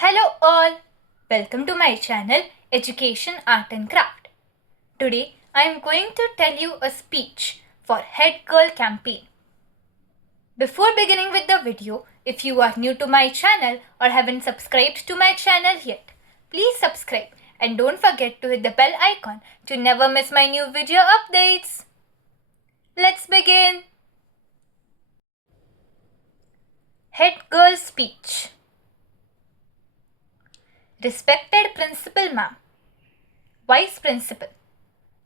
Hello all, welcome to my channel Education Art and Craft. Today I am going to tell you a speech for Head Girl campaign. Before beginning with the video, if you are new to my channel or haven't subscribed to my channel yet, please subscribe and don't forget to hit the bell icon to never miss my new video updates. Let's begin. Head Girl speech. Respected Principal Ma'am, Vice Principal,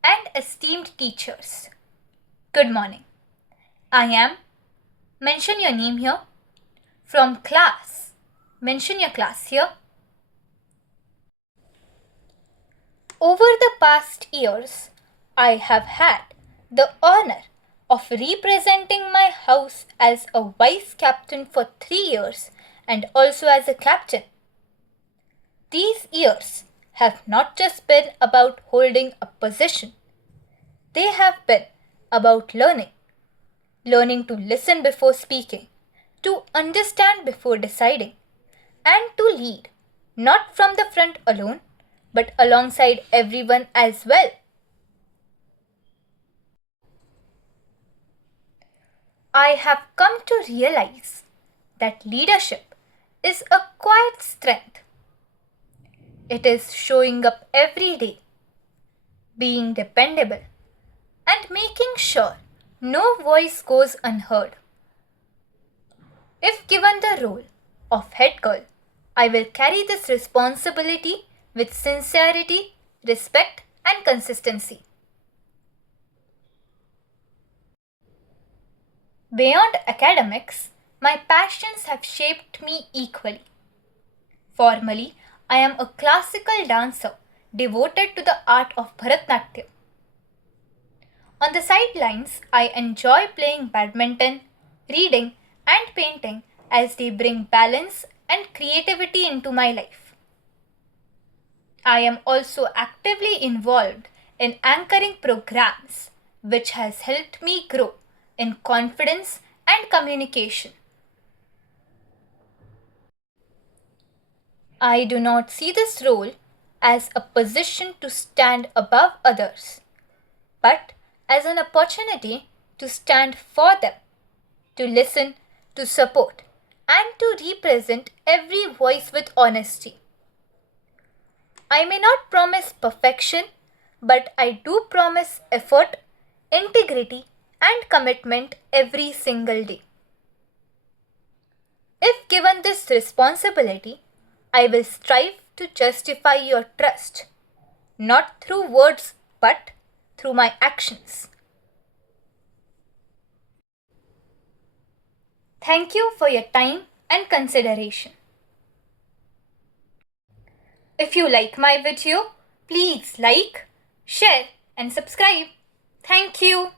and esteemed teachers, good morning. I am, mention your name here, from class, mention your class here. Over the past years, I have had the honor of representing my house as a vice captain for 3 years and also as a captain. These years have not just been about holding a position. They have been about learning to listen before speaking, to understand before deciding, and to lead, not from the front alone, but alongside everyone as well. I have come to realize that leadership is a quiet strength. It is showing up every day, being dependable, and making sure no voice goes unheard. If given the role of head girl, I will carry this responsibility with sincerity, respect, and consistency. Beyond academics, my passions have shaped me equally. Formally, I am a classical dancer devoted to the art of Bharatanatyam. On the sidelines, I enjoy playing badminton, reading, and painting as they bring balance and creativity into my life. I am also actively involved in anchoring programs, which has helped me grow in confidence and communication. I do not see this role as a position to stand above others, but as an opportunity to stand for them, to listen, to support, and to represent every voice with honesty. I may not promise perfection, but I do promise effort, integrity, and commitment every single day. If given this responsibility, I will strive to justify your trust, not through words but through my actions. Thank you for your time and consideration. If you like my video, please like, share and subscribe. Thank you.